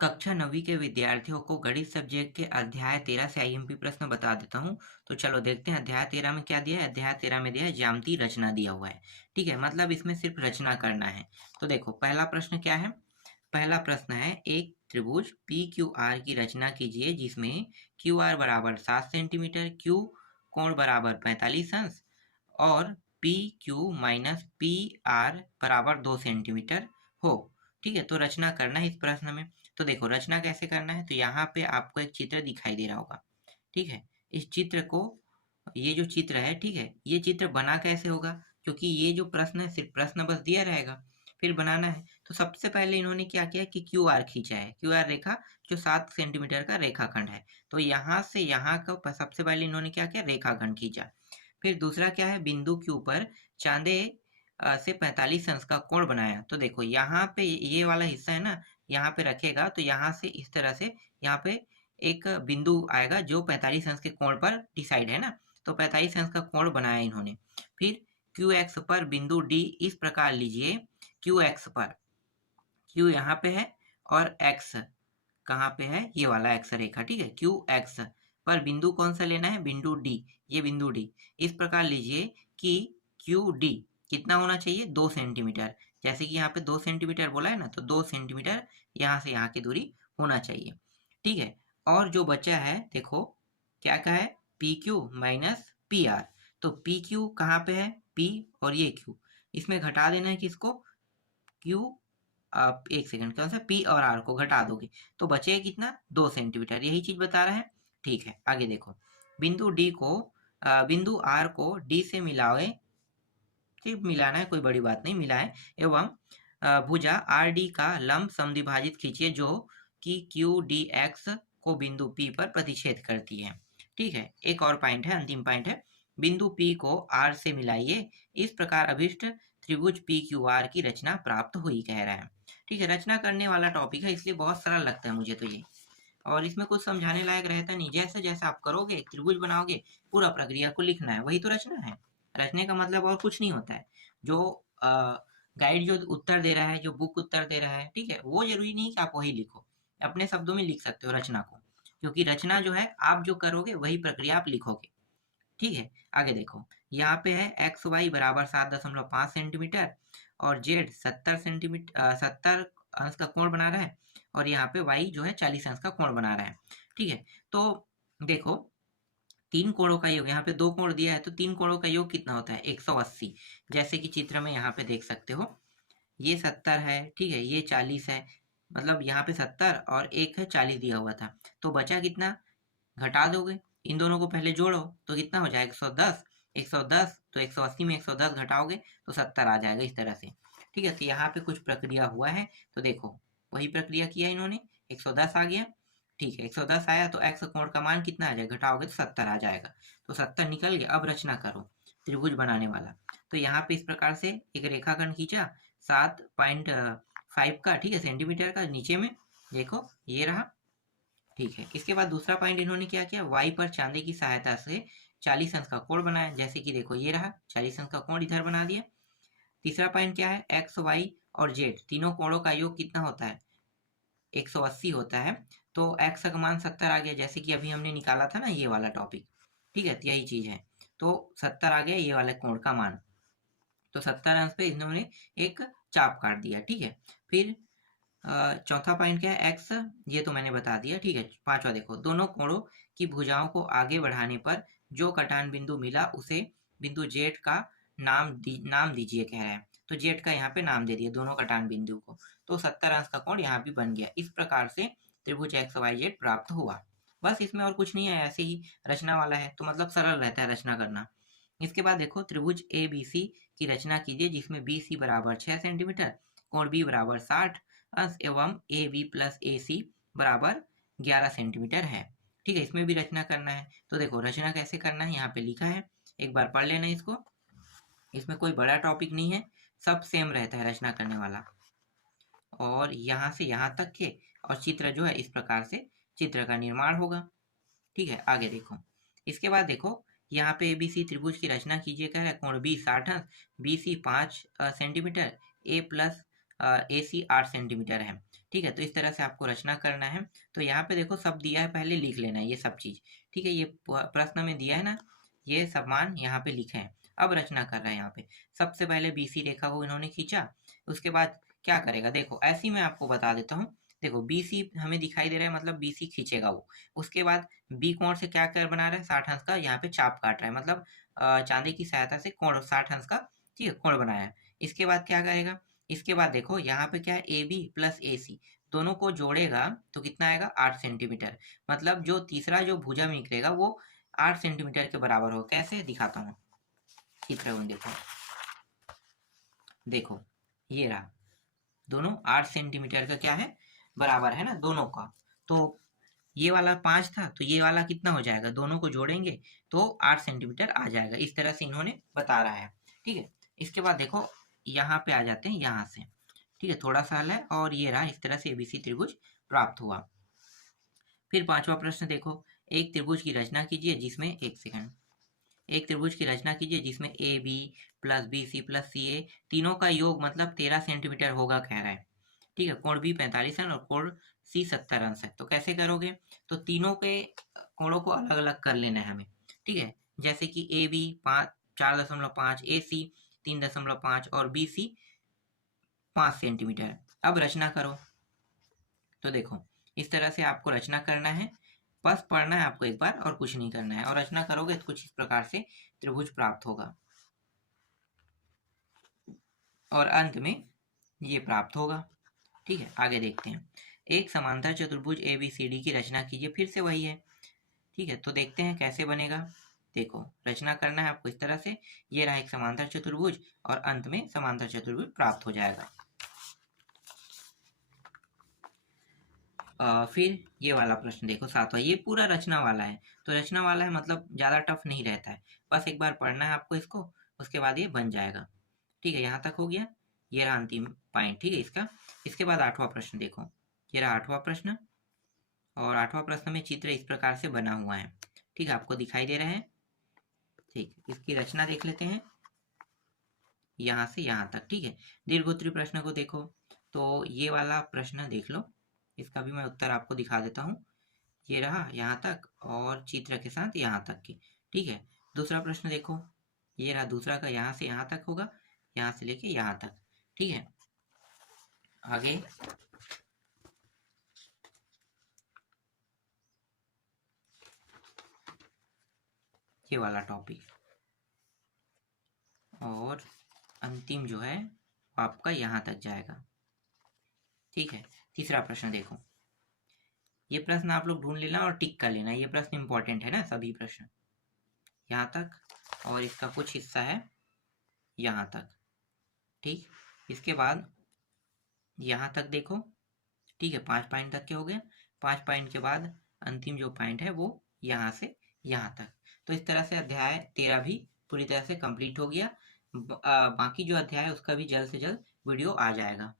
कक्षा 9वीं के विद्यार्थियों को गणित सब्जेक्ट के अध्याय 13 से आईएमपी प्रश्न बता देता हूँ। तो चलो देखते हैं अध्याय 13 में क्या दिया है। अध्याय 13 में दिया है ज्यामितीय रचना दिया हुआ है। ठीक है, मतलब इसमें सिर्फ रचना करना है। तो देखो पहला प्रश्न क्या है। पहला प्रश्न है एक त्रिभुज पी क्यू आर की रचना कीजिए जिसमें क्यू आर बराबर 7 सेंटीमीटर, क्यू कोण बराबर 45 अंश और P Q minus P R बराबर 2 सेंटीमीटर हो। ठीक है, तो रचना करना है इस प्रश्न में। तो देखो रचना कैसे करना है। तो यहाँ पे आपको एक चित्र दिखाई दे रहा होगा। ठीक है, इस चित्र को, ये जो चित्र है, ठीक है, ये चित्र बना कैसे होगा, क्योंकि ये जो प्रश्न है सिर्फ प्रश्न बस दिया रहेगा, फिर बनाना है। तो सबसे पहले इन्होंने क्या किया कि क्यू आर खींचा है, क्यू आर रेखा जो 7 सेंटीमीटर का रेखाखंड है। तो यहाँ से यहाँ का सबसे पहले इन्होंने क्या किया, रेखाखंड खींचा। फिर दूसरा क्या है, बिंदु क्यू पर चांदे से 45 अंश का कोण बनाया। तो देखो यहाँ पे ये वाला हिस्सा है ना, यहाँ पे रखेगा तो यहाँ से इस तरह से यहाँ पे एक बिंदु आएगा जो 45 अंश के कोण पर डिसाइड है ना। तो 45 अंश का कोण बनाया इन्होंने। फिर क्यू एक्स पर बिंदु डी इस प्रकार लीजिए, क्यू एक्स पर, क्यू यहाँ पे है और एक्स कहाँ पे है, ये वाला एक्स रेखा। ठीक है, क्यू एक्स पर बिंदु कौन सा लेना है, बिंदु डी। ये बिंदु डी इस प्रकार लीजिए कि क्यू डी कितना होना चाहिए, 2 सेंटीमीटर। जैसे कि यहाँ पे 2 सेंटीमीटर बोला है ना, तो 2 सेंटीमीटर यहाँ से यहाँ की दूरी होना चाहिए। ठीक है, और जो बचा है देखो क्या क्या है, P Q minus P R. तो पी क्यू कहाँ पे है, पी और ये क्यू, इसमें घटा देना है किसको, क्यू। आप एक सेकंड, कौन सा, पी और आर को घटा दोगे तो बचेगा कितना, 2 सेंटीमीटर। यही चीज बता रहा है। ठीक है, आगे देखो, बिंदु डी को बिंदु आर को डी से मिलाए, सिर्फ मिलाना है, कोई बड़ी बात नहीं, मिलाए। एवं भुजा आर डी का लंब समद्विभाजित खींचिए जो कि क्यू डी एक्स को बिंदु पी पर प्रतिच्छेद करती है। ठीक है, एक और पॉइंट है, अंतिम पॉइंट है, बिंदु पी को आर से मिलाइए, इस प्रकार अभिष्ट त्रिभुज पी क्यू आर की रचना प्राप्त हुई, कह रहा है। ठीक है, रचना करने वाला टॉपिक है, इसलिए बहुत सरल लगता है मुझे तो ये, और इसमें कुछ समझाने लायक रहता नहीं। जैसे जैसे आप करोगे, त्रिभुज बनाओगे, पूरा प्रक्रिया को लिखना है, वही तो रचना है। रचने का मतलब और कुछ नहीं होता है। जो गाइड जो उत्तर दे रहा है, जो बुक उत्तर दे रहा है, ठीक है, वो जरूरी नहीं कि आप वही लिखो, अपने शब्दों में लिख सकते हो रचना को, क्योंकि रचना जो है आप जो करोगे वही प्रक्रिया आप लिखोगे। ठीक है, आगे देखो, यहाँ पे है एक्स वाई बराबर 7.5 सेंटीमीटर और जेड 70 सेंटीमीटर 70 अंश का कोण बना रहा है, और यहाँ पे वाई जो है 40 अंश का कोण बना रहा है। ठीक है, तो देखो तीन कोणों का योग, यहाँ पे दो कोण दिया है तो तीन कोणों का योग कितना होता है, 180। जैसे कि चित्र में यहाँ पे देख सकते हो, ये 70 है, ठीक है, ये 40 है, मतलब यहाँ पे 70 और एक है 40 दिया हुआ था। तो बचा कितना, घटा दोगे, इन दोनों को पहले जोड़ो तो कितना हो जाएगा, 110। 110 तो 180 में 110 घटाओगे तो 70 आ जाएगा, इस तरह से। ठीक है, तो यहाँ पे कुछ प्रक्रिया हुआ है, तो देखो वही प्रक्रिया किया इन्होंने, 110 आ गया। ठीक है, 110 आया तो एक्स कोण का मान कितना आ जाएगा, घटाओगे तो 70 आ जाएगा। तो 70 निकल गया। अब रचना करो त्रिभुज बनाने वाला। तो यहाँ पे इस प्रकार से एक रेखाखंड खींचा 7.5 का, ठीक है, सेंटीमीटर का, नीचे में देखो ये रहा। ठीक है, इसके बाद दूसरा पॉइंट इन्होंने क्या किया, वाई पर चांदी की सहायता से 40 अंश का कोण बनाया। जैसे कि देखो ये रहा 40 अंश का कोण इधर बना दिया। तीसरा पॉइंट क्या है, एक्स वाई और जेड तीनों कोणों का योग कितना होता है, 180 होता है। तो एक्स का मान 70 आ गया, जैसे कि अभी हमने निकाला था ना ये वाला टॉपिक। ठीक है, तो यही चीज है। तो 70 आ गया ये वाला कोण का मान। तो 70 अंश पे इन्होंने एक चाप काट दिया। ठीक है, फिर चौथा पॉइंट क्या है, एक्स, ये तो मैंने बता दिया। ठीक है, पांचवा देखो, दोनों कोणों की भुजाओं को आगे बढ़ाने पर जो कटान बिंदु मिला उसे बिंदु जेड का नाम दीजिए, कह रहे हैं। तो जेड का यहाँ पे नाम दे दिया दोनों कटान बिंदु को। तो 70 अंश का कोण यहाँ भी बन गया। इस प्रकार से त्रिभुज एक्स वाई जेड प्राप्त हुआ। बस, इसमें और कुछ नहीं है, ऐसे ही रचना वाला है, तो मतलब सरल रहता है रचना करना। इसके बाद देखो, त्रिभुज ए बी सी की रचना कीजिए जिसमें बी सी बराबर 6 सेंटीमीटर, कोण बी बराबर 60 अंश एवं ए बी प्लस ए सी बराबर 11 सेंटीमीटर है। ठीक है, इसमें भी रचना करना है। तो देखो रचना कैसे करना है, यहाँ पे लिखा है, एक बार पढ़ लेना इसको। इसमें कोई बड़ा टॉपिक नहीं है, सब सेम रहता है रचना करने वाला। और यहाँ से यहाँ तक के, और चित्र जो है इस प्रकार से चित्र का निर्माण होगा। ठीक है, आगे देखो, इसके बाद देखो यहाँ पे एबीसी त्रिभुज की रचना कीजिए, कह रहा है कोण बी 60 अंश, बी सी 5 सेंटीमीटर, ए प्लस ए सी 8 सेंटीमीटर है। ठीक है, तो इस तरह से आपको रचना करना है। तो यहाँ पे देखो सब दिया है, पहले लिख लेना है ये सब चीज। ठीक है, ये प्रश्न में दिया है ना, ये सब मान यहाँ पे लिखे हैं। अब रचना कर रहे हैं यहाँ पे। सबसे पहले बीसी रेखा को इन्होंने खींचा, उसके बाद क्या करेगा देखो, ऐसी मैं आपको बता देता हूँ। देखो बीसी हमें दिखाई दे रहा है, मतलब बीसी खींचेगा वो। उसके बाद बी कोण से क्या कर बना रहा है, 60 अंश का यहाँ पे चाप काट रहा है, मतलब चांदी की सहायता से कोण 60 अंश का, ठीक है, कोण बनाया है। इसके बाद क्या करेगा, इसके बाद देखो यहाँ पे क्या है, ए बी प्लस ए सी दोनों को जोड़ेगा तो कितना आएगा, 8 सेंटीमीटर। मतलब जो तीसरा जो भुजा में निकलेगा वो 8 सेंटीमीटर के बराबर हो। कैसे दिखाता हूँ चित्र में, देखो देखो ये रहा, दोनों 8 सेंटीमीटर का क्या है, बराबर है ना दोनों का। तो ये वाला 5 था, तो ये वाला कितना हो जाएगा, दोनों को जोड़ेंगे तो 8 सेंटीमीटर आ जाएगा। इस तरह से इन्होंने बता रहा है। ठीक है, इसके बाद देखो यहाँ पे आ जाते हैं, यहाँ से, ठीक है, थोड़ा सा हल है, और ये रहा, इस तरह से एबीसी त्रिभुज प्राप्त हुआ। फिर पांचवा प्रश्न देखो, एक त्रिभुज की रचना कीजिए जिसमें, एक सेकंड, एक त्रिभुज की रचना कीजिए जिसमें A B plus B C plus C A तीनों का योग मतलब 13 सेंटीमीटर होगा, कह रहा है। ठीक है, कोण बी 45 अंश और कोण सी 70 अंश है। तो कैसे करोगे, तो तीनों के कोणों को अलग अलग कर लेना है हमें। ठीक है, जैसे कि ए बी 4.5, ए सी 3.5 और बी सी 5 सेंटीमीटर। अब रचना करो। तो देखो इस तरह से आपको रचना करना है, बस पढ़ना है आपको एक बार और कुछ नहीं करना है, और रचना करोगे तो कुछ इस प्रकार से त्रिभुज प्राप्त होगा, और अंत में ये प्राप्त होगा। ठीक है, आगे देखते हैं। एक समांतर चतुर्भुज ए बी सी डी की रचना कीजिए, फिर से वही है। ठीक है, तो देखते हैं कैसे बनेगा। देखो रचना करना है आपको इस तरह से, ये रहा एक समांतर चतुर्भुज, और अंत में समांतर चतुर्भुज प्राप्त हो जाएगा। फिर ये वाला प्रश्न देखो, सातवां, ये पूरा रचना वाला है। तो रचना वाला है मतलब ज़्यादा टफ नहीं रहता है, बस एक बार पढ़ना है आपको इसको, उसके बाद ये बन जाएगा। ठीक है, यहाँ तक हो गया, ये रहा अंतिम पॉइंट। ठीक है इसका। इसके बाद आठवां प्रश्न देखो, ये रहा आठवां प्रश्न, और आठवां प्रश्न में चित्र इस प्रकार से बना हुआ है। ठीक है, आपको दिखाई दे रहा है। ठीक, इसकी रचना देख लेते हैं यहाँ से यहाँ तक। ठीक है, दीर्घोत्तरीय प्रश्न को देखो, तो ये वाला प्रश्न देख लो, इसका भी मैं उत्तर आपको दिखा देता हूँ। ये रहा यहाँ तक, और चित्र के साथ यहाँ तक की। ठीक है, दूसरा प्रश्न देखो, ये रहा दूसरा का, यहाँ से यहाँ तक होगा, यहाँ से लेके यहाँ तक। ठीक है, आगे ये वाला टॉपिक, और अंतिम जो है आपका यहाँ तक जाएगा। ठीक है, तीसरा प्रश्न देखो, ये प्रश्न आप लोग ढूंढ लेना और टिक कर लेना, ये प्रश्न इंपॉर्टेंट है ना, सभी प्रश्न यहाँ तक, और इसका कुछ हिस्सा है यहाँ तक। ठीक, इसके बाद यहाँ तक देखो। ठीक है, 5 पॉइंट तक के हो गए। 5 पॉइंट के बाद अंतिम जो पॉइंट है वो यहाँ से यहाँ तक। तो इस तरह से अध्याय 13 भी पूरी तरह से कंप्लीट हो गया। बाकी जो अध्याय है उसका भी जल्द से जल्द वीडियो आ जाएगा।